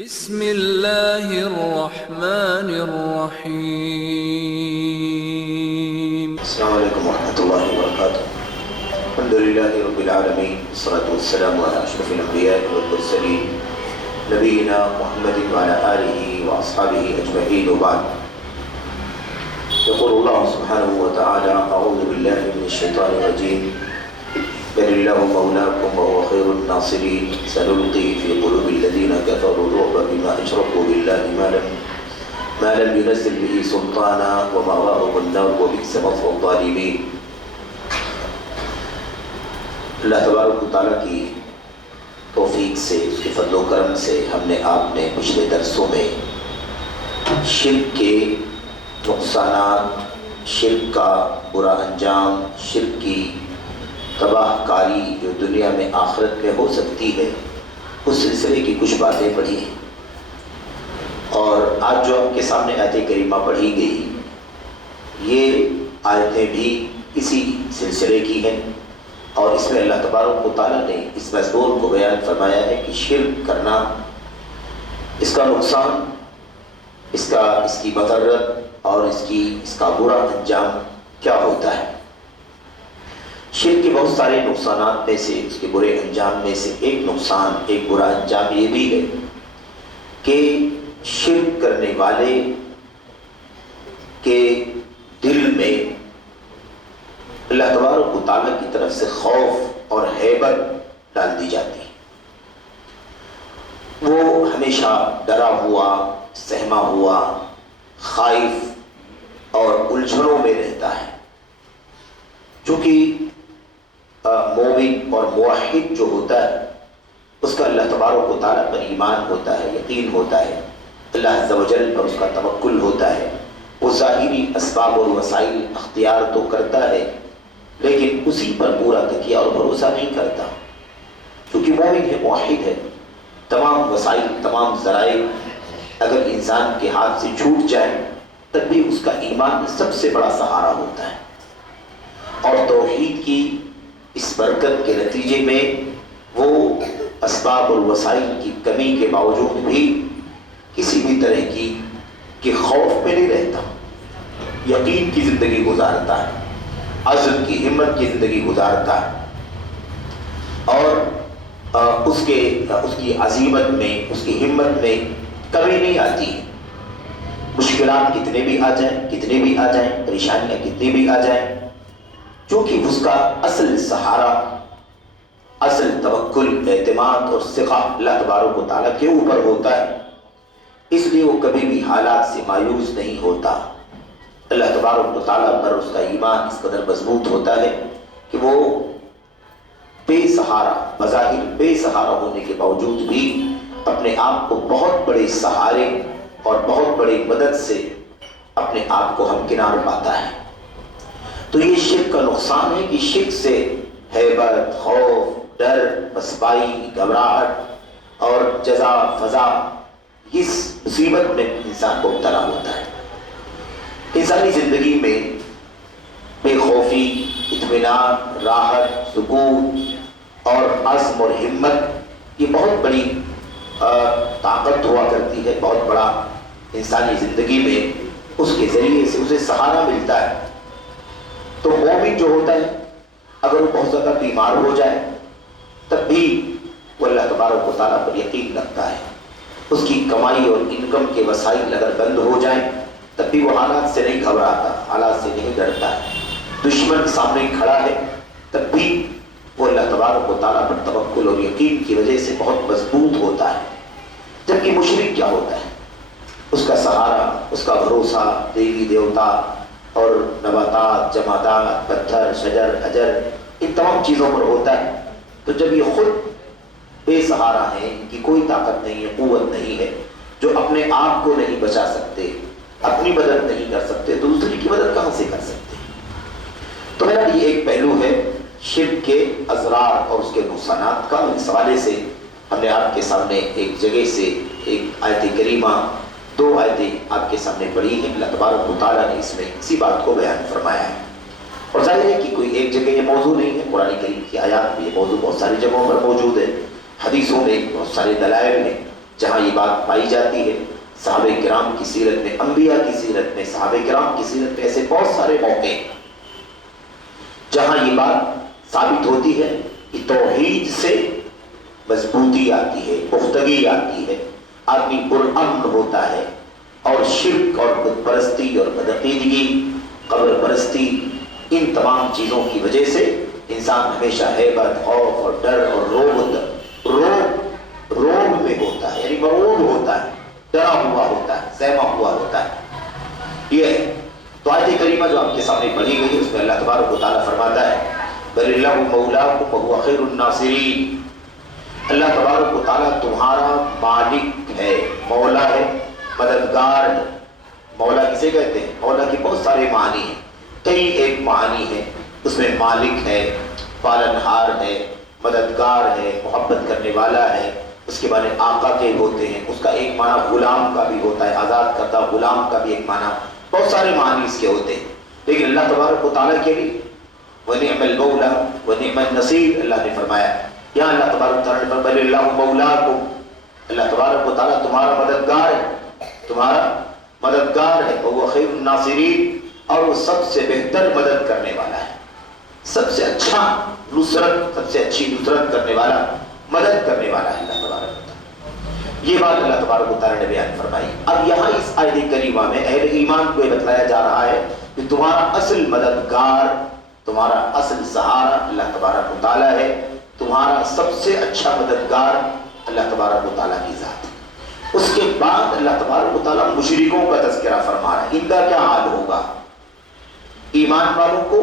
بسم اللہ الرحمن الرحیم۔ السلام علیکم ورحمۃ اللہ وبرکاتہ۔ الحمد للہ رب العالمین، والصلاۃ والسلام علی اشرف الانبیاء والمرسلین نبینا محمد وعلی آلہ واصحابہ اجمعین وبعد۔ یقول اللہ سبحانہ وتعالی اعوذ باللہ من الشیطان الرجیم بل اللہ مولاکم وهو خیر الناصرین سنلقی فی قلوب الذین کفروا الرعب بما اشرکوا باللہ ما لم ينزل به سلطانا ومأواهم النار وبئس مثوى الظالمين۔ اللہ تبارک و تعالیٰ کی توفیق سے، اس کے فضل و کرم سے ہم نے آپ نے پچھلے درسوں میں شرک کے نقصانات، شرک کا برا انجام، شرک کی تباہ کاری جو دنیا میں آخرت میں ہو سکتی ہے، اس سلسلے کی کچھ باتیں پڑھی ہیں۔ اور آج جو آپ کے سامنے آیت کریمہ پڑھی گئی، یہ آیتیں بھی اسی سلسلے کی ہیں، اور اس میں اللہ تبارک و تعالیٰ نے اس مضمون کو بیان فرمایا ہے کہ شرک کرنا، اس کا نقصان، اس کی مضرت اور اس کا برا انجام کیا ہوتا ہے۔ شرک کے بہت سارے نقصانات میں سے، اس کے برے انجام میں سے ایک نقصان، ایک برا انجام یہ بھی ہے کہ شرک کرنے والے کے دل میں اللہ تبارک و تعالیٰ کی طرف سے خوف اور ہیبت ڈال دی جاتی ہے۔ وہ ہمیشہ ڈرا ہوا، سہما ہوا، خائف اور الجھنوں میں رہتا ہے، چونکہ مومن اور موحد جو ہوتا ہے، اس کا اللہ تبارک و تعالیٰ پر ایمان ہوتا ہے، یقین ہوتا ہے، اللہ عز و جل پر اس کا توکل ہوتا ہے۔ وہ ظاہری اسباب اور وسائل اختیار تو کرتا ہے، لیکن اسی پر پورا تکیہ اور بھروسہ نہیں کرتا، کیونکہ مومن ہے، موحد ہے۔ تمام وسائل، تمام ذرائع اگر انسان کے ہاتھ سے چھوٹ جائیں تب بھی اس کا ایمان سب سے بڑا سہارا ہوتا ہے، اور توحید کی اس برکت کے نتیجے میں وہ اسباب اور وسائل کی کمی کے باوجود بھی کسی بھی طرح کی خوف میں نہیں رہتا، یقین کی زندگی گزارتا ہے، عزم کی، ہمت کی زندگی گزارتا ہے، اور اس کی عزیمت میں، اس کی ہمت میں کمی نہیں آتی ہے۔ مشکلات کتنے بھی آ جائیں، پریشانیاں کتنی بھی آ جائیں، چونکہ اس کا اصل سہارا، اصل توکل، اعتماد اور ثقہ اللہ تبارک و تعالیٰ کے اوپر ہوتا ہے، اس لیے وہ کبھی بھی حالات سے مایوس نہیں ہوتا۔ اللہ تبارک و تعالیٰ پر اس کا ایمان اس قدر مضبوط ہوتا ہے کہ وہ بے سہارا، بظاہر بے سہارا ہونے کے باوجود بھی اپنے آپ کو بہت بڑے سہارے اور بہت بڑی مدد سے اپنے آپ کو ہمکنار پاتا ہے۔ تو یہ شرک کا نقصان ہے کہ شرک سے ہیبت، خوف، ڈر، پسپائی، گھبراہٹ اور جزا فضا، اس مصیبت میں انسان کو مبتلا ہوتا ہے۔ انسانی زندگی میں بے خوفی، اطمینان، راحت، سکون اور عزم اور ہمت، یہ بہت بڑی طاقت ہوا کرتی ہے، بہت بڑا انسانی زندگی میں اس کے ذریعے سے اسے سہارا ملتا ہے۔ تو مومن جو ہوتا ہے، اگر وہ بہت زیادہ بیمار ہو جائے تب بھی وہ اللہ تبارک و تعالیٰ پر یقین رکھتا ہے، اس کی کمائی اور انکم کے وسائل اگر بند ہو جائیں تب بھی وہ حالات سے نہیں گھبراتا، حالات سے نہیں ڈرتا ہے، دشمن سامنے کھڑا ہے تب بھی وہ اللہ تبارک و تعالیٰ پر توکل اور یقین کی وجہ سے بہت مضبوط ہوتا ہے۔ جبکہ مشرک کیا ہوتا ہے؟ اس کا سہارا، اس کا بھروسہ دیوی دیوتا اور نباتات، جمادات، پتھر، شجر، حجر، ان تمام چیزوں پر ہوتا ہے۔ تو جب یہ خود بے سہارا ہیں، ان کی کوئی طاقت نہیں ہے، قوت نہیں ہے، جو اپنے آپ کو نہیں بچا سکتے، اپنی مدد نہیں کر سکتے، تو دوسری کی مدد کہاں سے کر سکتے؟ تو میرا یہ ایک پہلو ہے شرک کے اضرار اور اس کے نقصانات کا۔ اس حوالے سے ہم نے آپ کے سامنے ایک جگہ سے ایک آیت کریمہ، دو آیتیں آپ کے سامنے پڑھی ہیں۔ اللہ تبارک و تعالیٰ نے اس میں اسی بات کو بیان فرمایا ہے، اور ظاہر ہے کہ کوئی ایک جگہ یہ موضوع نہیں ہے، قرآن کریم کی آیات میں یہ موضوع بہت ساری جگہوں پر موجود ہے، حدیثوں میں بہت سارے دلائل ہیں جہاں یہ بات پائی جاتی ہے صحابہ کرام کی سیرت میں، انبیاء کی سیرت میں، صحابہ کرام کی سیرت میں ایسے بہت سارے موقع ہیں جہاں یہ بات ثابت ہوتی ہے کہ توحید سے مضبوطی آتی ہے، پختگی آتی ہے، آدمی پرامن ہوتا ہے، اور شرک اور بت پرستی اور بدعقیدگی، قبر پرستی، ان تمام چیزوں کی وجہ سے انسان ہمیشہ ہیبت، خوف اور ڈر اور روب میں ہوتا ہے، یعنی مرعوب ہوتا ہے، ڈرا ہوا ہوتا ہے، سہما ہوا ہوتا ہے۔ یہ ہے تو آیت کریمہ جو آپ کے سامنے پڑھی گئی ہے، اس میں اللہ تبارک و تعالیٰ فرماتا ہے بل اللہ مولاکم وہو خیر الناصرین، اللہ تبارک و تعالیٰ تمہارا مالک ہے، مولا ہے، مددگار ہے۔ مولا کسے کہتے ہیں؟ مولا کے بہت سارے معنی ہیں، کئی ایک معنی ہے، اس میں مالک ہے، پالنہار ہے، مددگار ہے، محبت کرنے والا ہے، اس کے معنی آقا کے ہوتے ہیں، اس کا ایک معنی غلام کا بھی ہوتا ہے، آزاد کردہ غلام کا بھی ایک معنی، بہت سارے معنی اس کے ہوتے ہیں، لیکن اللہ تبارک و تعالیٰ کے لیے وَنِعْمَ الْمَوْلَى وَنِعْمَ النَّصِيرُ، اللہ نے فرمایا، یہاں اللہ تبارک و تعالیٰ نے فرمایا بل اللہ مولاکم، اللہ تبارک و تعالیٰ تمہارا مددگار ہے، تمہارا مددگار ہے، وہ خیر الناصرین، اور وہ سب سے بہتر مدد کرنے والا ہے، سب سے اچھا نصرت، سب سے اچھی نصرت کرنے والا، مدد کرنے والا ہے اللہ تبارک و تعالیٰ۔ یہ بات اللہ تبارک و تعالیٰ نے بیان فرمائی۔ اب یہاں اس آیت کریمہ میں اہل ایمان کو یہ بتلایا جا رہا ہے کہ تمہارا اصل مددگار، تمہارا اصل سہارا اللہ تبارک و تعالیٰ ہے، تمہارا سب سے اچھا مددگار اللہ تبارک و تعالیٰ کی ذات ہے۔ اس کے بعد اللہ تبارک و تعالیٰ مشرکوں کا تذکرہ فرما رہا ہے، ان کا کیا حال ہوگا۔ ایمان والوں کو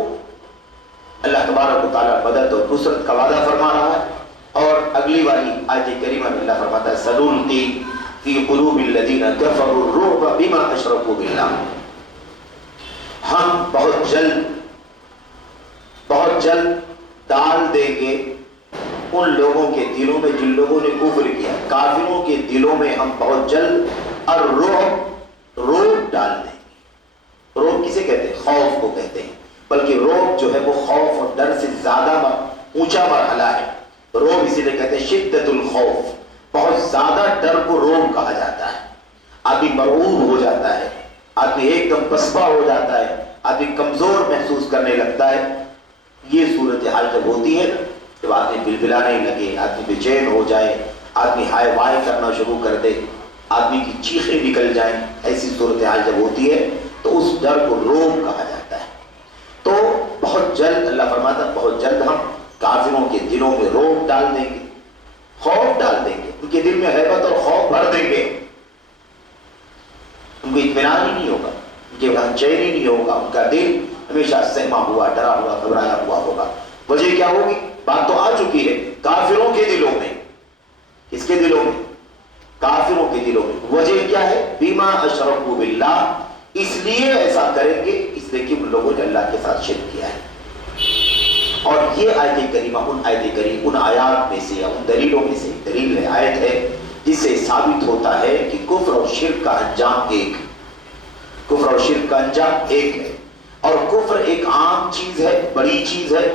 اللہ تبارک و تعالیٰ مدد اور نصرت کا وعدہ فرما رہا ہے، اور اگلی والی آیت کریمہ میں اللہ فرماتا ہے سَنُلْقِي فِي قُلُوبِ الَّذِينَ كَفَرُوا الرُّعْبَ بِمَا أَشْرَكُوا بِاللَّهِ، ہم بہت جلد ڈال دیں گے ان لوگوں کے دلوں میں جن لوگوں نے کفر کیا، کافروں کے دلوں میں ہم بہت جلد روب ڈال دیں گے۔ روب کسے کہتے ہیں؟ خوف کو کہتے ہیں، بلکہ روب جو ہے وہ خوف اور ڈر سے زیادہ اونچا مرحلہ ہے۔ روب اسی لیے کہتے ہیں شدت الخوف، بہت زیادہ ڈر کو روب کہا جاتا ہے۔ آدمی مرعوب ہو جاتا ہے، آدمی ایک دم پسپا ہو جاتا ہے، آدمی کمزور محسوس کرنے لگتا ہے۔ یہ صورتحال جب ہوتی ہے جب آدمی بلبلانے لگے، آدمی بے چین ہو جائے، آدمی ہائے وائے کرنا شروع کر دے، آدمی کی چیخیں نکل جائیں، ایسی صورتحال جب ہوتی ہے تو اس ڈر کو روب کہا جاتا ہے۔ تو بہت جلد اللہ فرماتا ہے بہت جلد ہم کافروں کے دلوں میں روب ڈال دیں گے، خوف ڈال دیں گے، ان کے دل میں ہیبت اور خوف بھر دیں گے، ان کو اطمینان ہی نہیں ہوگا، ان کے وہاں چین ہی نہیں ہوگا، ان کا دل ہمیشہ سہما ہوا، ڈرا ہوا، گھبرایا ہوا ہوگا۔ وجہ کیا ہوگی؟ بات تو آ چکی ہے، کافروں کے دلوں میں۔ کس کے دلوں میں؟ کافروں کے دلوں میں۔ وجہ کیا ہے؟ بیما اشرکوا باللہ، اس لیے ایسا کریں گے اس لیے کہ ان لوگوں نے اللہ کے ساتھ شرک کیا ہے۔ اور یہ آیت کریمہ ان آیات میں سے یا ان دلیلوں میں سے دلیل ہے، آیت ہے جس سے ثابت ہوتا ہے کہ کفر اور شرک کا انجام ایک ہے، کفر اور شرک کا انجام ایک ہے، اور کفر ایک عام چیز ہے، بڑی چیز ہے،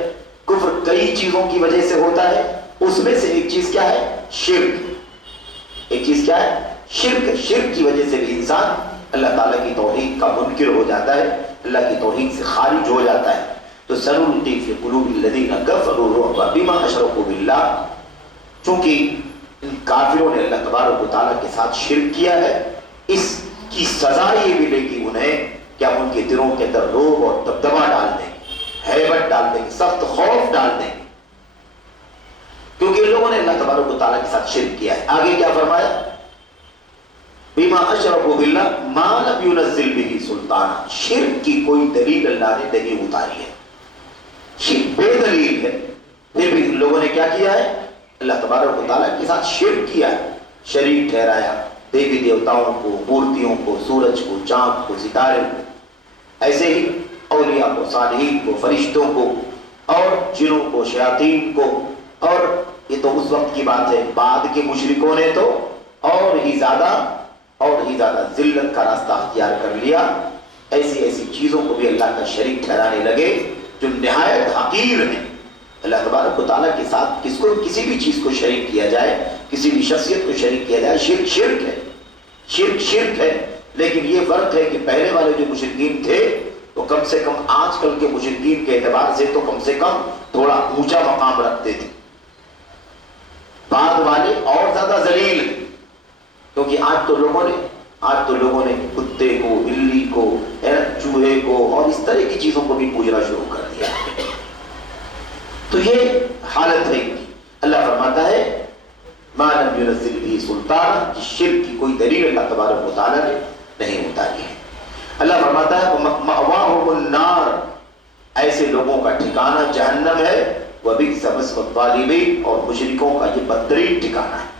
کفر کئی چیزوں کی وجہ سے ہوتا ہے، اس میں سے ایک چیز کیا ہے؟ شرک۔ ایک چیز کیا ہے؟ شرک۔ شرک کی وجہ سے بھی انسان اللہ تعالیٰ کی توحید کا منکر ہو جاتا ہے، اللہ کی توحید سے خارج ہو جاتا ہے۔ تو سَنُلْقِي فِي قُلُوبِ الَّذِينَ كَفَرُوا الرُّعْبَ بِمَا أَشْرَكُوا بِاللَّهِ، چونکہ ان کافروں نے اللہ تبارک و تعالیٰ کے ساتھ شرک کیا ہے، اس کی سزا یہ ملے گی انہیں کہ ہم ان کے دلوں کے اندر روب اور دبدبہ ڈال دیں گے، ہیبت ڈال دیں گے، سخت خوف ڈال دیں گے، کیونکہ ان لوگوں نے اللہ تبارک و تعالیٰ کے ساتھ شرک کیا ہے۔ آگے کیا فرمایا؟ بِمَا أَشْرَكُوا بِاللَّهِ مَا لَمْ يُنَزِّلْ بِهِ سُلْطَانًا، شرک کی کوئی دلیل اللہ نے نہیں اتاری ہے، شرک بے دلیل ہے، پھر بھی ان لوگوں نے کیا کیا ہے؟ اللہ تبارک و تعالیٰ کے ساتھ شرک کیا ہے، شریک ٹھہرایا دیوی دیوتاؤں کو، مورتیوں کو، سورج کو، چاند کو، ستارے کو، ایسے ہی اولیاء کو، صالحین کو، فرشتوں کو، اور جنوں کو، شیاطین کو، اور یہ تو اس وقت کی بات ہے، بعد کے مشرکوں نے تو اور ہی زیادہ ذلت کا راستہ اختیار کر لیا، ایسی چیزوں کو بھی اللہ کا شریک ٹھہرانے لگے جو نہایت حقیر ہیں۔ اللہ تبارک و تعالیٰ کے ساتھ کسی بھی چیز کو شریک کیا جائے، کسی بھی شخصیت کو شریک کیا جائے شرک شرک ہے، شرک شرک ہے. لیکن یہ فرق ہے کہ پہلے والے جو مشرکین تھے وہ کم سے کم آج کل کے مشرکین کے اعتبار سے تو کم سے کم تھوڑا اونچا مقام رکھتے تھے. بعد والے اور زیادہ ذلیل ہیں، کیونکہ آج تو لوگوں نے کتے کو، بلی کو، چوہے کو اور اس طرح کی چیزوں کو بھی پوجنا شروع کر دیا. تو یہ حالت ہے ان کی. اللہ فرماتا ہے ما لم ينزل به سلطان، جس شرک کی کوئی دلیل اللہ تبارک و تعالیٰ نے نہیں اتاری ہے. اللہ فرماتا ہے مأواہم النار، ایسے لوگوں کا ٹھکانہ جہنم ہے. وبئس مثوى الظالمین، اور مشرکوں کا یہ بدترین ٹھکانہ ہے،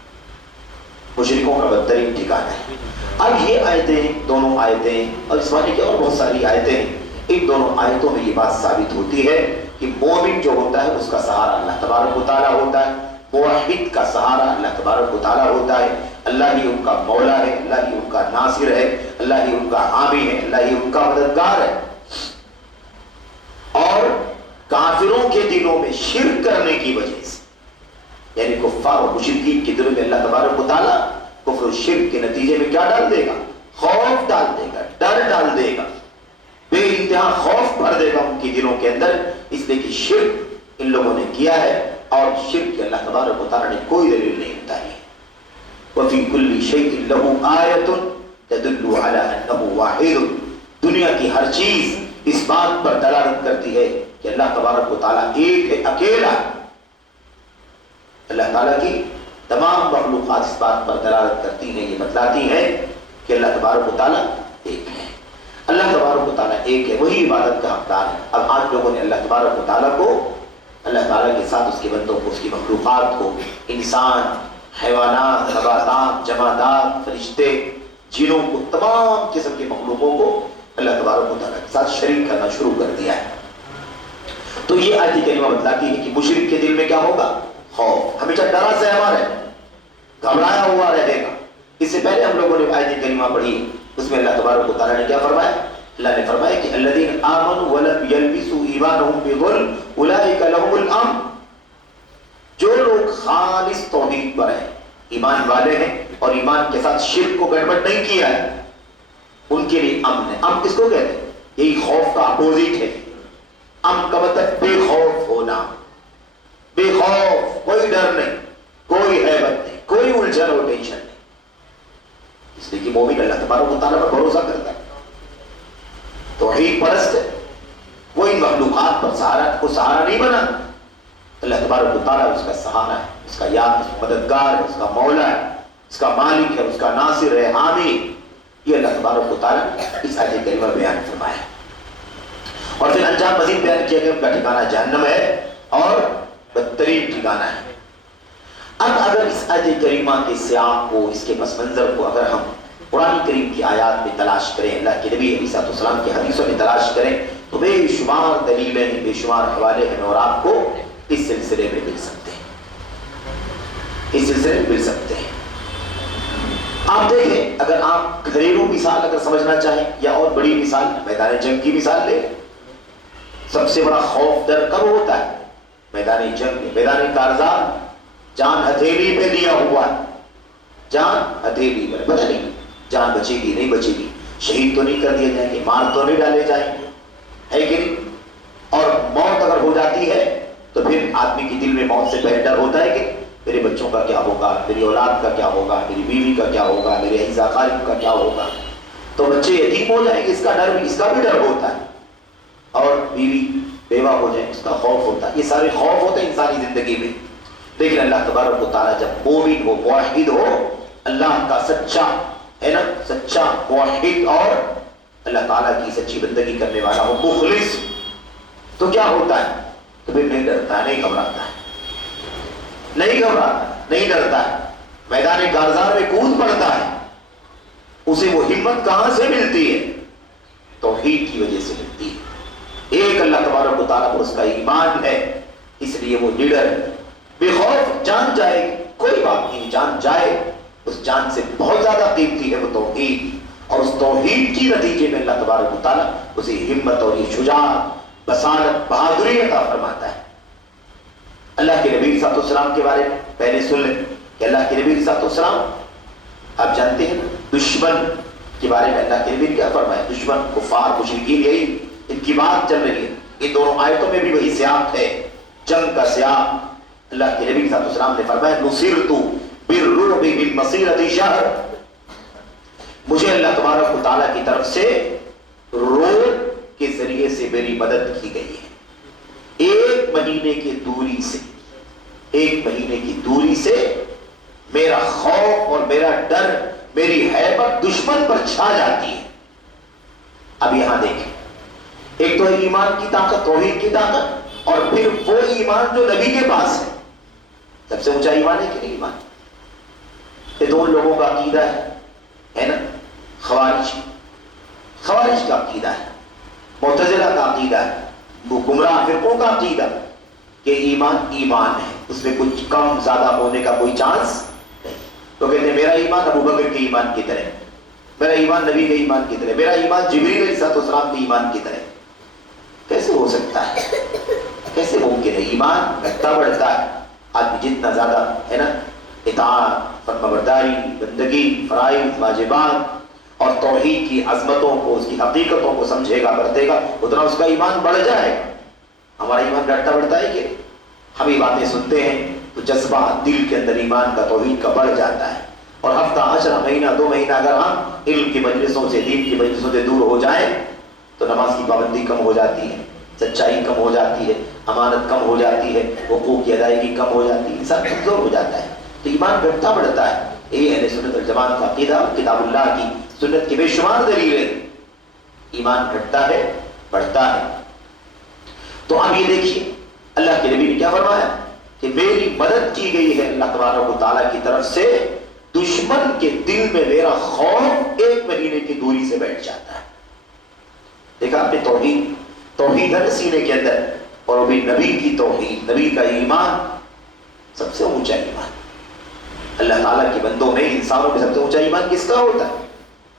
مشرکوں کا بدترین ٹھکانہ ہے. اب یہ آیتیں، دونوں آیتیں اور اس والی کی اور بہت ساری آیتیں ہیں، ان دونوں آیتوں میں یہ بات ثابت ہوتی ہے کہ مومن جو ہوتا ہے اس کا سہارا اللہ تبارک و تعالیٰ ہوتا ہے. موحد کا سہارا اللہ تبارک و تعالیٰ ہوتا ہے. اللہ ہی ان کا مولا ہے، اللہ ہی ان کا ناصر ہے، اللہ ہی ان کا حامی ہے، اللہ ہی ان کا مددگار ہے. اور کافروں کے دلوں میں شرک کرنے کی وجہ سے، یعنی کفار اور مشرکین کے دلوں میں اللہ تبارک و تعالیٰ کفر و شرک کے نتیجے میں کیا ڈال دے گا؟ خوف ڈال دے گا، ڈر ڈال دے گا، بے انتہا خوف بھر دے گا ان کے دلوں کے اندر. اس لیے کہ شرک ان لوگوں نے کیا ہے اور شرک کے اللہ تبارک و تعالیٰ نے کوئی دلیل نہیں اتاری ہے. وَفِي كُلِّ شَيْءٍ لَهُ آیَةٌ تَدُلُّ عَلَىٰ أَنَّهُ وَاحِدٌ، دنیا کی ہر چیز اس بات پر دلالت کرتی ہے کہ اللہ تبارک و تعالیٰ ایک ہے، اکیلا ہے. اللہ تعالیٰ کی تمام مخلوقات اس بات پر دلالت کرتی ہیں، یہ بتلاتی ہیں کہ اللہ تبارک و تعالیٰ ایک ہے. اللہ تبارک و تعالیٰ ایک ہے، وہی عبادت کا حقدار ہے. اب آج لوگوں نے اللہ تبارک و تعالیٰ کو، اللہ تعالیٰ کے ساتھ اس کے بندوں کو، اس کی مخلوقات کو، انسان، حیوانات، نباتات، جمادات، فرشتے، جنوں کو، تمام قسم کے مخلوقوں کو اللہ تبارک و تعالیٰ کے ساتھ شریک کرنا شروع کر دیا ہے. تو یہ آیت کریمہ بتلاتی ہے کہ مشرک کے دل میں کیا ہوگا؟ خوف، ہمیشہ ڈرا سہما رہے گا، گھبرایا ہوا رہے گا. اس سے پہلے ہم لوگوں نے آیت کریمہ پڑھی، اس میں اللہ تبارک و تعالیٰ نے کیا فرمایا؟ اللہ نے فرمایا کہ الذین آمنوا ولم یلبسوا ایمانہم بظلم اولئک لہم الامن، جو لوگ خالص توحید پر ہیں، ایمان والے ہیں اور ایمان کے ساتھ شرک کو گڑبڑ نہیں کیا ہے، ان کے لیے امن ہے. امن کس کو کہتے ہیں؟ یہی خوف کا اپوزٹ ہے. امن کا مطلب بے خوف ہونا، بے خوف، کوئی ڈر نہیں، کوئی حیبت نہیں، کوئی الجھن اور ٹینشن نہیں. اس لیے کہ مومن اللہ تبارک و تعالیٰ پر بھروسہ کرتا ہے، توحید پرست ہے، وہ ان مخلوقات پر سہارا نہیں بنا. اللہ تبارک و تعالیٰ اس کا سہارا ہے، اس کا یار، اس کا مددگار ہے، اس کا مولا ہے، اس کا مالک ہے، اس کا ناصر ہے، حامی. یہ اللہ تبارک و تعالیٰ اس آیت کریمہ میں بیان فرمایا. اور پھر انجام مزید بیان کیا کہ ان کا ٹھکانہ جہنم ہے اور بدترین ٹھکانہ ہے. اب اگر اس آیت کریمہ کے سیاق کو، اس کے پس منظر کو اگر ہم قرآن کریم کی آیات میں تلاش کریں، اللہ کے نبی علیہ السلام کی حدیثوں میں تلاش کریں، تو بے شمار دلیلیں ہیں، بے شمار حوالے ہیں اور آپ کو اس سلسلے میں مل سکتے ہیں، اس سلسلے میں مل سکتے ہیں. آپ دیکھیں، اگر آپ گھریلو مثال اگر سمجھنا چاہیں یا اور بڑی مثال، میدان جنگ کی مثال لیں. سب سے بڑا خوف ڈر کب ہوتا ہے؟ میدان جنگ میں، میدان کارزار، جان ہتھیلی پہ لیا ہوا ہے، جان ہتھیلی پر، پتہ نہیں جان بچے گی نہیں بچے گی، شہید تو نہیں کر دیے جائیں گے، مار تو نہیں ڈالے جائیں گے، ہے کہ نہیں؟ اور موت اگر ہو جاتی ہے تو پھر آدمی کے دل میں موت سے پہلے ڈر ہوتا ہے کہ میرے بچوں کا کیا ہوگا، میری اولاد کا کیا ہوگا، میری بیوی کا کیا ہوگا، میرے اعزہ اقارب کا کیا ہوگا. تو بچے یتیم ہو جائیں گے، اس کا ڈر بھی، اس کا بھی ڈر ہوتا ہے. اور بیوی بیوہ ہو جائے اس کا خوف ہوتا ہے. یہ سارے خوف ہوتے ہیں انسانی زندگی میں. لیکن اللہ تبارک و تعالیٰ جب مومن ہو، موحد ہو، اللہ کا سچا ہے نا، سچا موحد اور اللہ تعالیٰ کی سچی بندگی کرنے والا ہو، مخلص، تو کیا ہوتا ہے؟ تو پھر نہیں ڈرتا ہے، نہیں گھبراتا ہے، نہیں گھبراتا، نہیں ڈرتا ہے. میدان کارزار میں کود پڑتا ہے. اسے وہ ہمت کہاں سے ملتی ہے؟ توحید کی وجہ سے ملتی ہے. ایک اللہ تبارک و تعالیٰ پر اس کا ایمان ہے، اس لیے وہ نڈر بے خوف. جان جائے کوئی بات نہیں، جان جائے، اس جان سے بہت زیادہ قیمتی ہے وہ توحید. اور اس توحید کی نتیجے میں اللہ تبارک و تعالیٰ اسے ہمت اور یہ شجاعت، بصارت، بہادری عطا فرماتا ہے. اللہ کے نبی صلی اللہ علیہ وسلم کے بارے میں پہلے سن لیں کہ کہ اللہ کے نبی علیہ الصلوۃ والسلام آپ جانتے ہیں دشمن کے بارے میں اللہ کے نبی نے کیا فرمایا؟ دشمن کفار مشرکین یہی ان کی بات چل رہی ہے. ان دونوں آیتوں میں بھی وہی سیاق ہے، جنگ کا سیاق. اللہ کے نبی صلی اللہ علیہ وسلم نے فرمایا نصرت بالرعب من مسیرۃ شہر، مجھے اللہ تبارک و تعالیٰ کی طرف سے رعب کے ذریعے سے میری مدد کی گئی ہے. 1 مہینے کی دوری سے، 1 مہینے کی دوری سے میرا خوف اور میرا ڈر، میری ہیبت دشمن پر چھا جاتی ہے. اب یہاں دیکھیں، ایک تو ہے ایمان کی طاقت، توحید کی طاقت، اور پھر وہ ایمان جو نبی کے پاس ہے. سب سے اونچا ایمان ہے کہ نہیں ایمان؟ یہ دو لوگوں کا عقیدہ ہے نا، خوارج کا عقیدہ ہے، معتزلہ کا عقیدہ ہے، وہ گمراہ فرقوں کا عقیدہ کہ ایمان ہے، اس میں کچھ کم زیادہ ہونے کا کوئی چانس نہیں. تو کہتے ہیں میرا ایمان ابو بکر کے ایمان کی طرح، میرا ایمان نبی کے ایمان کی طرح، میرا ایمان جبریل علیہ السلام کے ایمان کی طرح. کیسے ہو سکتا ہے؟ کیسے ممکن ہے؟ ایمان گھٹتا بڑھتا ہے. آدمی جتنا زیادہ ہے نا اطاعت، فرمانبرداری، بندگی، فرائض، واجبات اور توحید کی عظمتوں کو، اس کی حقیقتوں کو سمجھے گا، برتے گا، اتنا اس کا ایمان بڑھ جائے گا. ہمارا ایمان گھٹتا بڑھتا ہے کہ ہم یہ باتیں سنتے ہیں تو جذبہ دل کے اندر ایمان کا، توحید کا بڑھ جاتا ہے. اور ہفتہ، عشرہ، مہینہ، 2 مہینہ اگر ہم علم کی مجلسوں سے، دین کی مجلسوں سے دور ہو جائیں تو نماز کی پابندی کم ہو جاتی ہے، سچائی کم ہو جاتی ہے، امانت کم ہو جاتی ہے، حقوق کی ادائیگی کم ہو جاتی ہے، سب کمزور ہو جاتا ہے. تو ایمان گھٹتا بڑھتا ہے. یہ اہل سنت والجماعت کا عقیدہ، کتاب اللہ کی، سنت کی بے شمار دلیلیں. ایمان گھٹتا ہے، بڑھتا ہے. تو اب یہ دیکھیے اللہ کے نبی نے کیا فرمایا کہ میری مدد کی گئی ہے اللہ تبارک و تعالیٰ کی طرف سے. دشمن کے دل میں میرا خوف 1 مہینے کی دوری سے بیٹھ جاتا ہے. دیکھا آپ نے توحید ہے سینے کے اندر، اور ابھی نبی کی توحید، نبی کا ایمان سب سے اونچا ایمان. اللہ تعالیٰ کے بندوں میں، انسانوں میں سب سے اونچا ایمان کس کا ہوتا ہے؟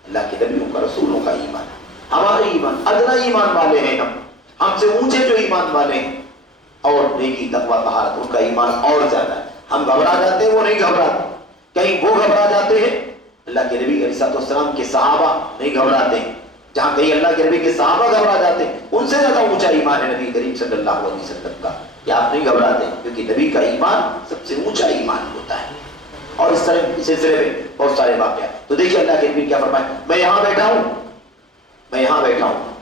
اللہ کے نبیوں کا، رسولوں کا ایمان. ہمارے ایمان ادنا ایمان والے ہیں، ہم سے اونچے جو ایمان والے ہیں، اور نیکی، تقویٰ، طہارت، ان کا ایمان اور زیادہ ہے. ہم گھبرا جاتے ہیں، وہ نہیں گھبراتے. کہیں وہ گھبرا جاتے ہیں، اللہ کے نبی علیہ الصلوۃ والسلام کے صحابہ نہیں گھبراتے ہیں. جہاں کہیں اللہ کے نبی کے صحابہ گھبرا جاتے ہیں، ان سے زیادہ اونچا ایمان ہے نبی کریم صلی اللہ علیہ وسلم کا. یا آپ نہیں گھبراتے کیونکہ نبی کا ایمان سب سے اونچا ایمان ہوتا ہے. اور اس طرح اس سلسلے میں بہت سارے واقعات. تو دیکھیے اللہ کے نبی کیا فرمائے، میں یہاں بیٹھا ہوں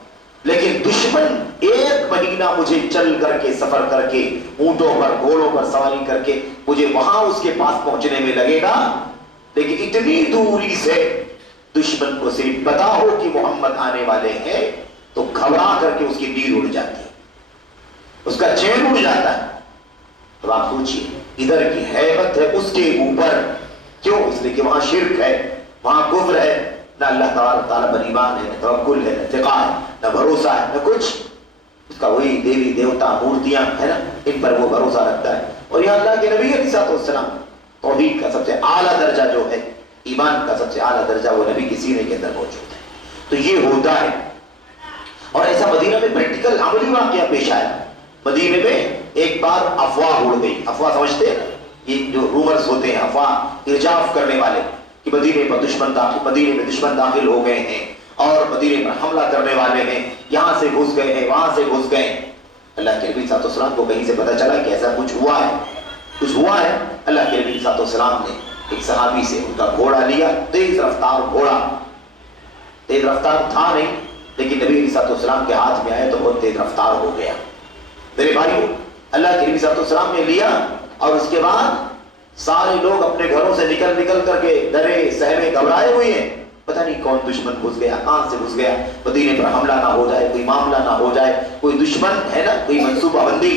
لیکن دشمن 1 مہینہ مجھے چل کر کے، سفر کر کے، اونٹوں پر، گھوڑوں پر سواری کر کے مجھے وہاں اس کے پاس پہنچنے میں لگے گا. لیکن اتنی دوری سے دشمن کو صرف پتا ہو کہ محمد آنے والے ہیں تو گھبرا کر کے اس کی نیند اڑ جاتی ہے، اس کا چین اڑ جاتا ہے. تو آپ سوچئے ادھر کی ہیبت ہے اس کے اوپر، کیوں؟ اس لیے کہ وہاں شرک ہے، وہاں کفر ہے، نہ اللہ تعالیٰ پر ایمان ہے، نہ توکل ہے، نہ اتقاء ہے، نہ بھروسہ ہے، نہ کچھ. اس کا وہی دیوی دیوتا، مورتیاں ہے نا، ان پر وہ بھروسہ رکھتا ہے. اور یہاں اللہ کے نبی علیہ الصلوۃ والسلام، توحید کا سب سے اعلیٰ درجہ جو ہے، ایمان کا سب سے اعلیٰ درجہ وہ نبی کے سینے کے اندر موجود ہے. تو یہ ہوتا ہے. اور ایسا مدینہ میں پریکٹیکل عملی واقعہ پیش آیا. مدینے میں ایک بار افواہ اڑ گئی. افواہ سمجھتے ہیں نا، یہ جو رومرز ہوتے ہیں، افواہ ارجاف کرنے والے، کہ مدینے میں دشمن داخل ہو گئے ہیں اور مدینے پر حملہ کرنے والے ہیں، یہاں سے گھس گئے ہیں، وہاں سے گھس گئے. اللہ کے نبی صلی اللہ علیہ وسلم کو کہیں سے پتہ چلا کہ ایسا کچھ ہوا ہے. اللہ کے نبی صلی اللہ علیہ وسلم نے ایک صحابی سے ان کا گھوڑا لیا، تیز رفتار گھوڑا، تیز رفتار تھا نہیں لیکن نبی علیہ الصلوۃ والسلام کے ہاتھ میں آیا تو بہت تیز رفتار ہو گیا. میرے بھائیو، اللہ کے نبی صلی اللہ علیہ وسلم نے لیا اور اس کے بعد سارے لوگ اپنے گھروں سے نکل کر کے ڈرے، سہمے، گھبرائے ہوئے ہیں. پتہ نہیں کون دشمن گھس گیا، کہاں سے گھس گیا، مدینے پر حملہ نہ ہو جائے، کوئی معاملہ نہ ہو جائے، کوئی دشمن ہے نا، کوئی منصوبہ بندی،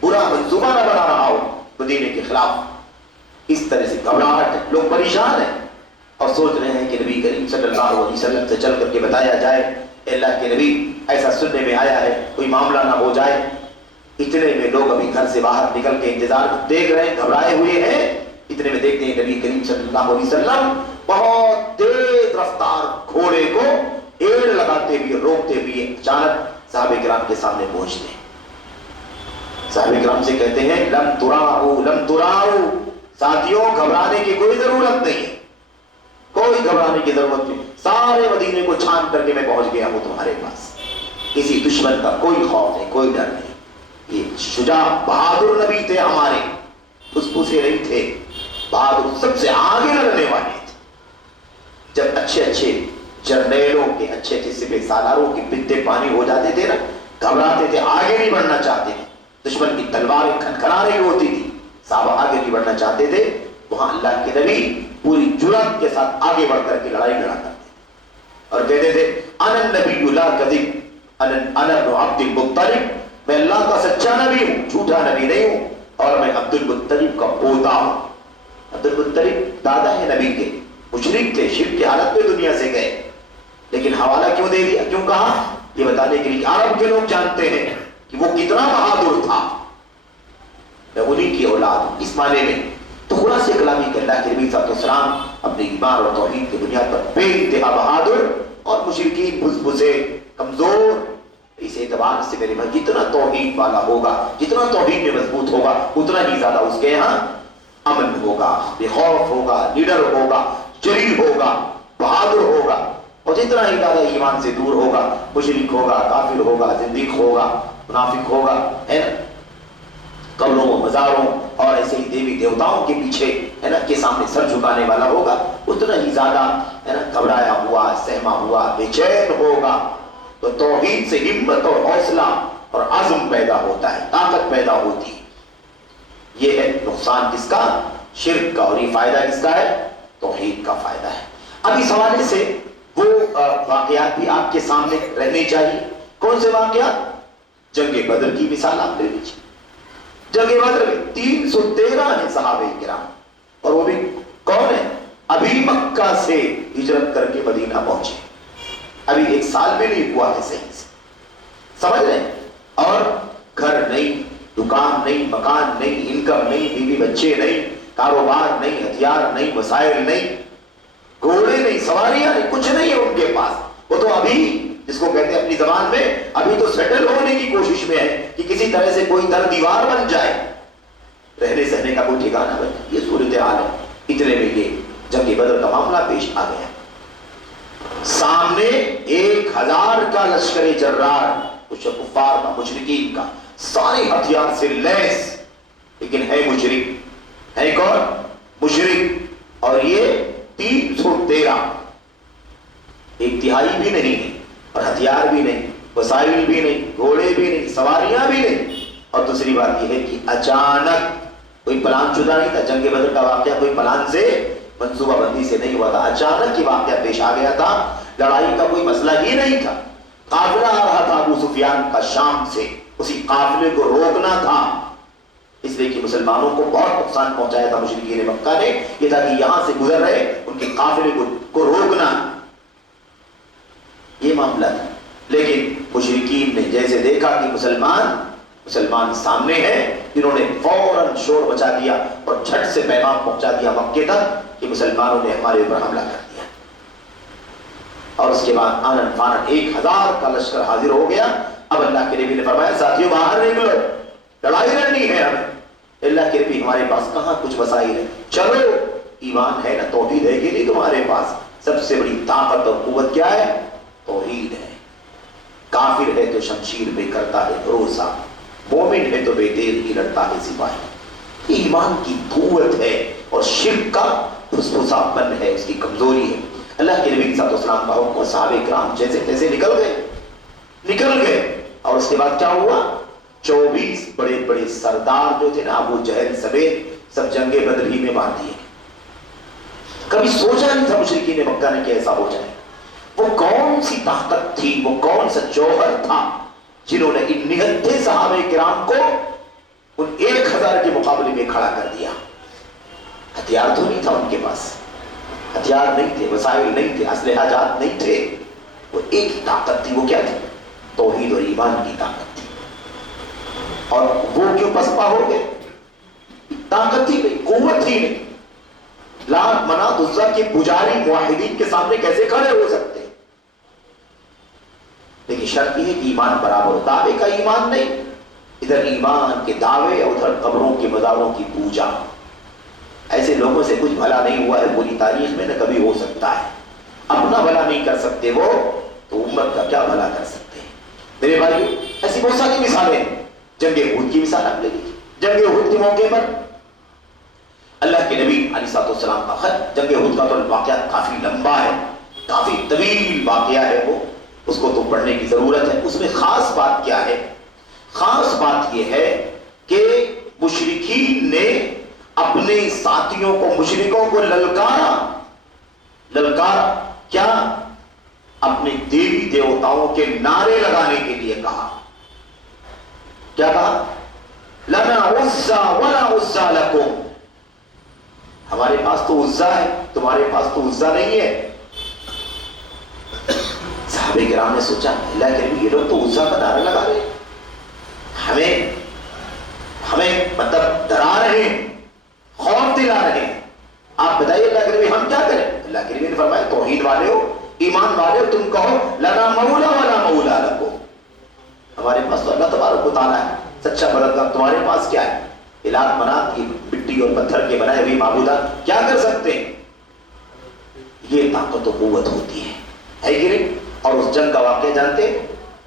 برا منصوبہ نہ بنا رہا ہو مدینے کے خلاف. اس طرح سے گھبراہٹ، لوگ پریشان ہیں اور سوچ رہے ہیں کہ نبی کریم صلی اللہ علیہ وسلم سے چل کر کے بتایا جائے، اللہ کے نبی ایسا سننے میں آیا ہے، کوئی معاملہ نہ ہو جائے. اتنے میں لوگ ابھی گھر سے باہر نکل کے انتظار دیکھ رہے ہیں، گھبرائے ہوئے ہیں. اتنے میں دیکھتے ہیں نبی کریم صلی اللہ علیہ وسلم بہت تیز رفتار گھوڑے کو ایڑ لگاتے ہوئے، روکتے ہوئے اچانک صحابہ کرام کے سامنے پہنچتے ہیں. صحابہ کرام سے کہتے ہیں لم تراؤ ساتھیوں گھبرانے کی کوئی ضرورت نہیں ہے، کوئی گھبرانے کی ضرورت نہیں. سارے مدینے کو چھان کر کے میں پہنچ گیا ہوں تمہارے پاس. کسی دشمن کا کوئی خوف نہیں، کوئی ڈر نہیں. یہ شجاع بہادر نبی تھے ہمارے، پھسپھسے نہیں تھے، بہادر سب سے آگے لڑنے والے تھے. جب اچھے اچھے جرنیلوں کے، اچھے اچھے سپہ سالاروں کے پتے پانی ہو جاتے تھے نا، گھبراتے تھے، آگے نہیں بڑھنا چاہتے تھے، دشمن کی تلواریں کھنکھنا رہی ہوتی تھی، صحابہ آگے نہیں بڑھنا چاہتے تھے. وہاں اللہ کے نبی پوری جرأت کے ساتھ آگے بڑھ کر کے لڑائی لڑا کرتے اور کہتے تھے انا النبی لا کذب انا ابن عبد المطلب، میں اللہ کا سچا نبی ہوں، جھوٹا نبی نہیں ہوں، اور میں عبد المطلب کا پوتا ہوں. عبد المطلب دادا ہے نبی کے، مشرک تھے، شرک کی حالت میں دنیا سے گئے، لیکن حوالہ کیوں دے دیا، کیوں کہا؟ یہ بتانے کے لیے عرب کے لوگ جانتے ہیں کہ وہ کتنا بہادر تھا. میں انہی کی اولاد ہوں اس معنی میں. تو خلاصے کلامی کہ اللہ کے نبی صلی اللہ علیہ وسلم اپنے ایمان اور توحید کی بنیاد پر بے انتہا بہادر، اور مشرکین بزبزے کمزور. اس اعتبار سے میرے بھائی جتنا توحید والا ہوگا، جتنا توحید میں مضبوط ہوگا، اتنا ہی زیادہ اس کے یہاں امن ہوگا، بے خوف ہوگا، لیڈر ہوگا، جلیل ہوگا، بہادر ہوگا. اور جتنا ہی زیادہ ایمان سے دور ہوگا، مشرک ہوگا، کافر ہوگا، زندیق ہوگا، منافق ہوگا، ہے نا، قبروں، مزاروں اور ایسے ہی دیوی دیوتاؤں کے پیچھے، ہے نا، کے سامنے سر جھکانے والا ہوگا، اتنا ہی زیادہ، ہے نا، گھبرایا ہوا، سہما ہوا، بے چین ہوگا. تو توحید سے ہمت اور حوصلہ اور عزم پیدا ہوتا ہے، طاقت پیدا ہوتی ہے. یہ ہے نقصان کس کا؟ شرک کا. اور یہ فائدہ کس کا ہے؟ توحید کا فائدہ ہے. اب اس حوالے سے وہ واقعات بھی آپ کے سامنے رہنے چاہیے. کون سے واقعات؟ جنگ بدر کی مثال آپ لے لیجیے. جنگ بدر میں 313 ہیں صحابہ کرام، اور وہ بھی کون ہیں؟ ابھی مکہ سے ہجرت کر کے مدینہ پہنچے، ابھی 1 سال بھی نہیں ہوا ہے صحیح سے، سمجھ رہے ہیں؟ اور گھر نہیں، دکان نہیں، مکان نہیں، انکم نہیں، بیوی بچے نہیں، کاروبار نہیں، ہتھیار نہیں، وسائل نہیں، گھوڑے نہیں، سواریاں نہیں، کچھ نہیں ہے ان کے پاس. وہ تو ابھی، جس کو کہتے ہیں اپنی زبان میں، ابھی تو سیٹل ہونے کی کوشش میں ہے کہ کسی طرح سے کوئی در دیوار بن جائے، رہنے سہنے کا کوئی ٹھکانہ بن. یہ صورتحال ہے. اتنے میں یہ جنگ بدر کا معاملہ پیش آ گیا. سامنے 1000 کا لشکر جرار، کچھ کفار کا، مشرکین کا، سارے ہتھیار سے لیس، لیکن ہے مشرک. ہے کون؟ مشرک. اور یہ 313، ایک تہائی بھی نہیں ہے، اور ہتھیار بھی نہیں، وسائل بھی نہیں، گھوڑے بھی نہیں، سواریاں بھی نہیں. اور دوسری بات یہ ہے کہ اچانک، کوئی پلان شدہ نہیں تھا. جنگ بدر کا واقعہ کوئی پلان سے، منصوبہ بندی سے نہیں ہوا تھا، اچانک یہ واقعہ پیش آ گیا تھا. لڑائی کا کوئی مسئلہ ہی نہیں تھا. قافلہ آ رہا تھا ابو سفیان کا شام سے، اسی قافلے کو روکنا تھا، اس لیے کہ مسلمانوں کو بہت نقصان پہنچایا تھا مشرکین مکہ نے. یہ تھا کہ یہاں سے گزر رہے ان کے قافلے کو روکنا، یہ معاملہ تھا. لیکن مشرکین نے جیسے دیکھا کہ مسلمان سامنے ہیں، انہوں نے فوراً شور بچا دیا اور جھٹ سے پیغام پہنچا دیا مکے تک کہ مسلمانوں نے ہمارے اوپر حملہ کر دیا. اور اس کے بعد آنن فانن 1000 کا لشکر حاضر ہو گیا. اب اللہ کے نبی نے فرمایا ساتھیوں باہر نکلو، لڑائی لڑنی ہے ہمیں. اللہ کے نبی ہمارے پاس کہاں کچھ وسائل ہے، چلو. ایمان ہے نا، توحید ہے کہ نہیں تمہارے پاس؟ سب سے بڑی طاقت اور قوت کیا ہے؟ توحید ہے. کافر ہے تو شمشیر پہ کرتا ہے بھروسہ، مومن ہے تو بے دیر ہی لڑتا ہے سپاہی. ایمان کی قوت ہے، اور شرک کا پھسپھسا پن ہے، اس کی کمزوری ہے. اللہ کے نبی صلی اللہ علیہ وسلم کا حکم، صحابہ کرام جیسے تیسے نکل گئے. اور اس کے بعد کیا ہوا؟ 24 بڑے بڑے سردار جو تھے نا، ابو جہل سمیت، سب جنگ بدر ہی میں مار دیے. کبھی سوچا نہیں تھا مشرکین مکہ نے کہ ایسا ہو جائے. وہ کون سی طاقت تھی، وہ کون سا جوہر تھا جنہوں نے ان نہتے صحابہ کرام کو ان 1000 کے مقابلے میں کھڑا کر دیا. ہتھیار تو نہیں تھا ان کے پاس، ہتھیار نہیں تھے، وسائل نہیں تھے، اسلحہ جات نہیں تھے. وہ ایک ہی طاقت تھی. وہ کیا تھی؟ توحید اور ایمان کی طاقت تھی. اور وہ کیوں پسپا ہو گئے؟ طاقت ہی نہیں، قوت ہی نہیں. لات منات عزا کے پجاری موحدین کے سامنے کیسے کھڑے ہو سکتے؟ لیکن شرط یہ ہے کہ ایمان برابر، دعوے کا ایمان نہیں، ادھر ایمان کے دعوے، ادھر قبروں کے مزاروں کی پوجا. ایسے لوگوں سے کچھ بھلا نہیں ہوا ہے پوری تاریخ میں، نہ کبھی ہو سکتا ہے. اپنا بھلا نہیں کر سکتے وہ تو امت کا کیا بھلا کر سکتے ہیں؟ میرے بھائی ایسی بہت ساری مثالیں. جنگ احد کی مثال آپ لے لیجیے. جنگ احد کے موقع پر اللہ کے نبی علیہ الصلوۃ والسلام کا خط، جنگ احد کا تو واقعہ کافی لمبا ہے، کافی طویل واقعہ ہے وہ، اس کو تو پڑھنے کی ضرورت ہے. اس میں خاص بات کیا ہے؟ خاص بات یہ ہے کہ مشرکین نے اپنے ساتھیوں کو، مشرکوں کو للکارا کیا؟ اپنے دیوی دیوتاؤں کے نعرے لگانے کے لیے کہا. کیا کہا؟ لنا عزا ولا عزا لکم، ہمارے پاس تو عزا ہے، تمہارے پاس تو عزا نہیں ہے. صحابہ کرام نے سوچا اللہ کے نبی یہ لوگ تو عزا کا نعرہ لگا رہے ہیں، ہمیں مطلب ڈرا رہے ہیں، خوف دلا رہے ہیں. آپ بتائیے اللہ کے نبی ہم کیا کریں؟ اللہ کے نبی نے فرمایا توحید والے ہو، ایمان والے ہو، تم کہو لنا مولا ولا مولا لکم، ہمارے پاس تو اللہ تبارک و تعالیٰ ہے سچا مددگار، تمہارے پاس کیا ہے؟ الات منات کی مٹی اور پتھر کے بنائے ہوئے معبودات کیا کر سکتے ہیں؟ یہ طاقت و قوت ہوتی ہے کہ نہیں؟ اور اس جنگ کا واقعہ جانتے ہیں؟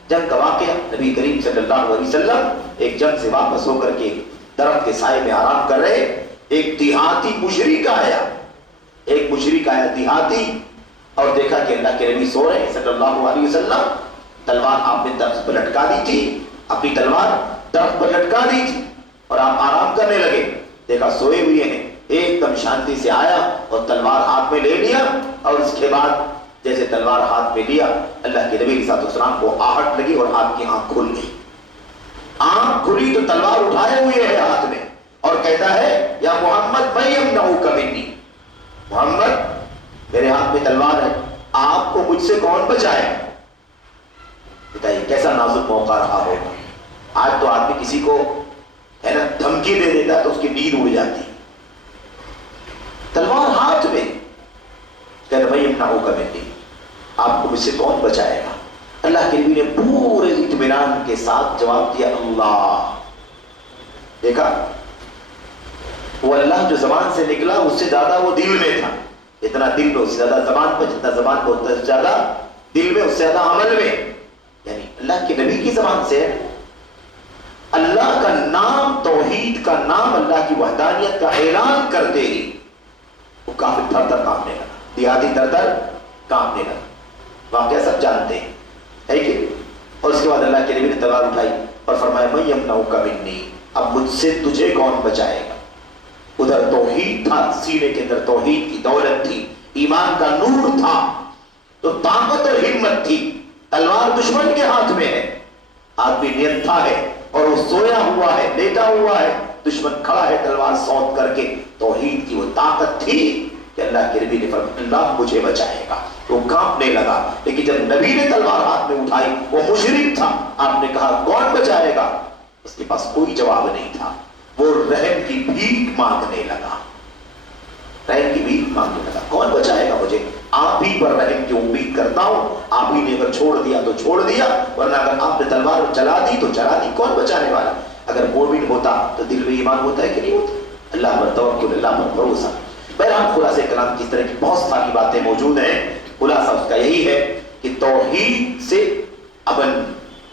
جنگ کا واقعہ نبی کریم صلی اللہ علیہ وسلم ایک جنگ سے واپس ہو کر کے درخت کے سائے میں آرام کر رہے، ایک دیہاتی مشرک آیا دیہاتی، اور دیکھا کہ اللہ کے نبی سو رہے ہیں صلی اللہ علیہ وسلم. تلوار آپ نے درخت پر لٹکا دی تھی، اپنی تلوار درخت پر لٹکا دی تھی اور آپ آرام کرنے لگے. دیکھا سوئے ہوئے ہیں، ایک دم شانتی سے آیا اور تلوار ہاتھ میں لے لیا، اور اس کے بعد جیسے تلوار ہاتھ میں لیا اللہ کے نبی صلی اللہ علیہ وسلم کو آہٹ لگی اور آپ کی آنکھ کھل گئی. آنکھ کھلی تو تلوار اٹھائے ہوئے ہے ہاتھ میں اور کہتا ہے یا محمد من یمنعک منی، محمد میرے ہاتھ میں تلوار ہے، آپ کو مجھ سے کون بچائے؟ بتائیے کیسا نازک موقع رہا ہوگا. آج تو آدمی کسی کو ہے نا دھمکی دے دیتا ہے تو اس کی نیند اڑ جاتی. تلوار ہاتھ میں، کہتا بھائی یمنعک منی، آپ کو مجھ سے کون بچائے گا؟ اللہ کے نبی نے پورے اطمینان کے ساتھ جواب دیا اللہ. دیکھا وہ اللہ جو زبان سے نکلا اس سے زیادہ وہ دل میں تھا. اتنا دل میں اس سے زیادہ زبان پر، جتنا زبان پر اتنا زیادہ دل میں، اس سے زیادہ عمل میں. یعنی اللہ کے نبی کی زبان سے اللہ کا نام، توحید کا نام، اللہ کی وحدانیت کا اعلان کرتے ہی وہ کافی تھر تھر کانپنے لگا، دیہاتی تھر تھر کانپنے لگا. واقعہ سب جانتے ہیں ہے کہ. اور اس کے بعد اللہ کے نبی نے تلوار اٹھائی اور فرمایا من یمنعک منی، اب مجھ سے تجھے کون بچائے گا؟ ادھر توحید تھا، سینے کے اندر توحید کی دولت تھی، ایمان کا نور تھا، تو طاقت اور ہمت تھی. تلوار دشمن کے ہاتھ میں ہے، آدمی نینتھا ہے اور وہ سویا ہوا ہے، لیٹا ہوا ہے، دشمن کھڑا ہے تلوار سونت کر کے. توحید کی وہ طاقت تھی کہ اللہ کے نبی نے فرمایا اللہ مجھے بچائے گا. وہ کانپنے لگا. لیکن جب نبی نے تلوار ہاتھ میں اٹھائی وہ مشرک تھا، آپ نے کہا کون بچائے گا؟ اس کے پاس کوئی جواب نہیں تھا. وہ رحم کی بھیک مانگنے لگا، رحم کی بھیک مانگنے لگا. کون بچائے گا مجھے؟ آپ ہی پر رحم کی امید کرتا ہوں. آپ ہی نے اگر چھوڑ دیا تو چھوڑ دیا، ورنہ اگر آپ نے تلوار چلا دی تو چلا دی. کون بچانے والا؟ اگر مومن ہوتا تو دل میں ایمان ہوتا ہے کہ نہیں ہوتا؟ اللہ پر توکل، اللہ پر بھروسہ. بہرحال خلاصہ کلام کی اس طرح کی بہت ساری باتیں موجود ہیں. خلاصہ اس کا یہی ہے کہ توحید سے امن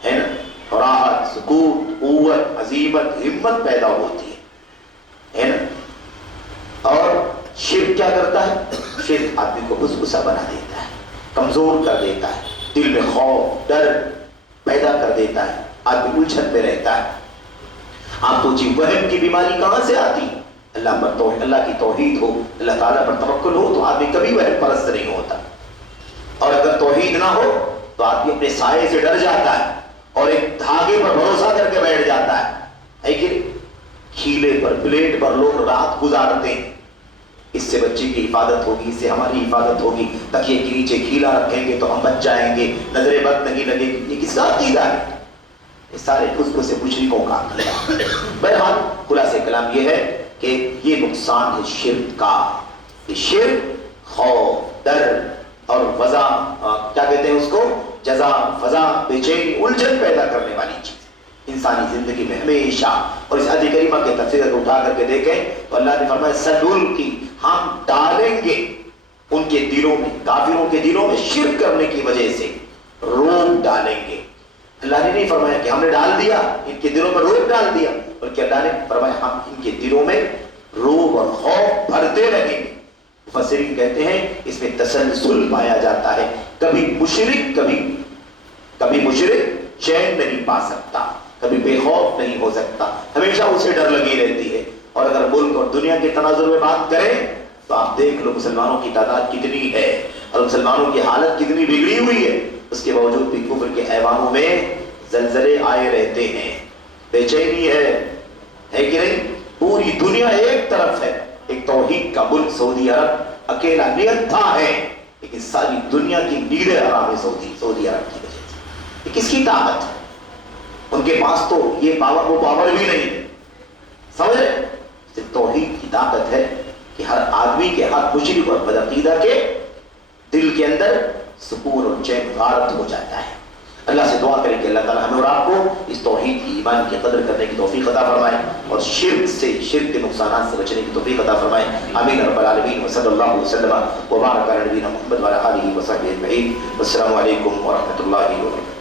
ہے نا، راحت، سکون، قوت، عزیمت، ہمت پیدا ہوتی ہے نا. اور شرک کیا کرتا ہے؟ شرک آدمی کو غصہ بنا دیتا ہے، کمزور کر دیتا ہے، دل میں خوف، ڈر پیدا کر دیتا ہے، آدمی الجھن میں رہتا ہے. آپ کو جی وہم کی بیماری کہاں سے آتی؟ اللہ پر توحید، اللہ کی توحید ہو، اللہ تعالیٰ پر توکل ہو تو آدمی کبھی وہم پرست نہیں ہوتا. اور اگر توحید نہ ہو تو آدمی اپنے سائے سے ڈر جاتا ہے اور ایک دھاگے پر بھروسہ کر کے بیٹھ جاتا ہے کہ کھیلے پر، بلیڈ پر لوگ رات گزارتے ہیں. اس سے بچے کی حفاظت ہوگی، اس سے ہماری حفاظت ہوگی، تکیے کے نیچے کھیلا رکھیں گے تو ہم بچ جائیں گے، نظر بد نہیں لگے گی. یہ کس کا عقیدہ ہے؟ یہ سارے خود سے مشرکوں کا عقیدہ. بہرحال خلاصہ کلام یہ ہے کہ یہ نقصان ہے شرک کا. یہ شرک خوف، ڈر اور وضع، کیا کہتے ہیں اس کو، جزا، فضا، بے چینی، الجھن پیدا کرنے والی چیز. انسانی زندگی میں ہمیشہ. اور اس آیت کریمہ کے تفسیر کو اٹھا کر کے دیکھیں تو اللہ نے فرمایا سنلقی، ہم ڈالیں گے ان کے دلوں میں، کافروں کے دلوں میں شرک کرنے کی وجہ سے روب ڈالیں گے. اللہ نے نہیں فرمایا کہ ہم نے ڈال دیا ان کے دلوں میں روب ڈال دیا، بلکہ اللہ نے فرمایا ہم ان کے دلوں میں روب اور خوف بھرتے رہیں گے. مفسرین کہتے ہیں اس میں تسلسل پایا جاتا ہے. کبھی مشرک چین نہیں پا سکتا، کبھی بے خوف نہیں ہو سکتا، ہمیشہ اسے ڈر لگی رہتی ہے. اور اگر ملک اور دنیا کے تناظر میں بات کریں تو آپ دیکھ لو مسلمانوں کی تعداد کتنی ہے اور مسلمانوں کی حالت کتنی بگڑی ہوئی ہے. اس کے باوجود بھی کفر کے ایوانوں میں زلزلے آئے رہتے ہیں، بے چینی ہے کہ نہیں. پوری دنیا ایک طرف ہے، ایک توحید کا ملک سعودی عرب اکیلا نہتھا ہے، لیکن ساری دنیا کی نیندیں حرام ہے سعودی عرب کی وجہ سے. یہ کس کی طاقت ہے؟ ان کے پاس تو یہ وہ پاور بھی نہیں ہے. سمجھ رہے؟ صرف توحید کی طاقت ہے کہ ہر آدمی کے، ہر مشرک اور بدعقیدہ کے دل کے اندر سکون اور چین غارت ہو جاتا ہے. اللہ سے دعا کریں کہ اللہ تعالیٰ ہمیں اور آپ کو اس توحید کی، ایمان کی قدر کرنے کی توفیق عطا فرمائے اور شرک کے نقصانات سے بچنے کی توفیق عطا فرمائے. آمین رب العالمین. وصلی اللہ وسلم وبارک علی نبینا محمد وعلی آلہ وصحبہ اجمعین. السلام علیکم ورحمۃ اللہ وبرکاتہ.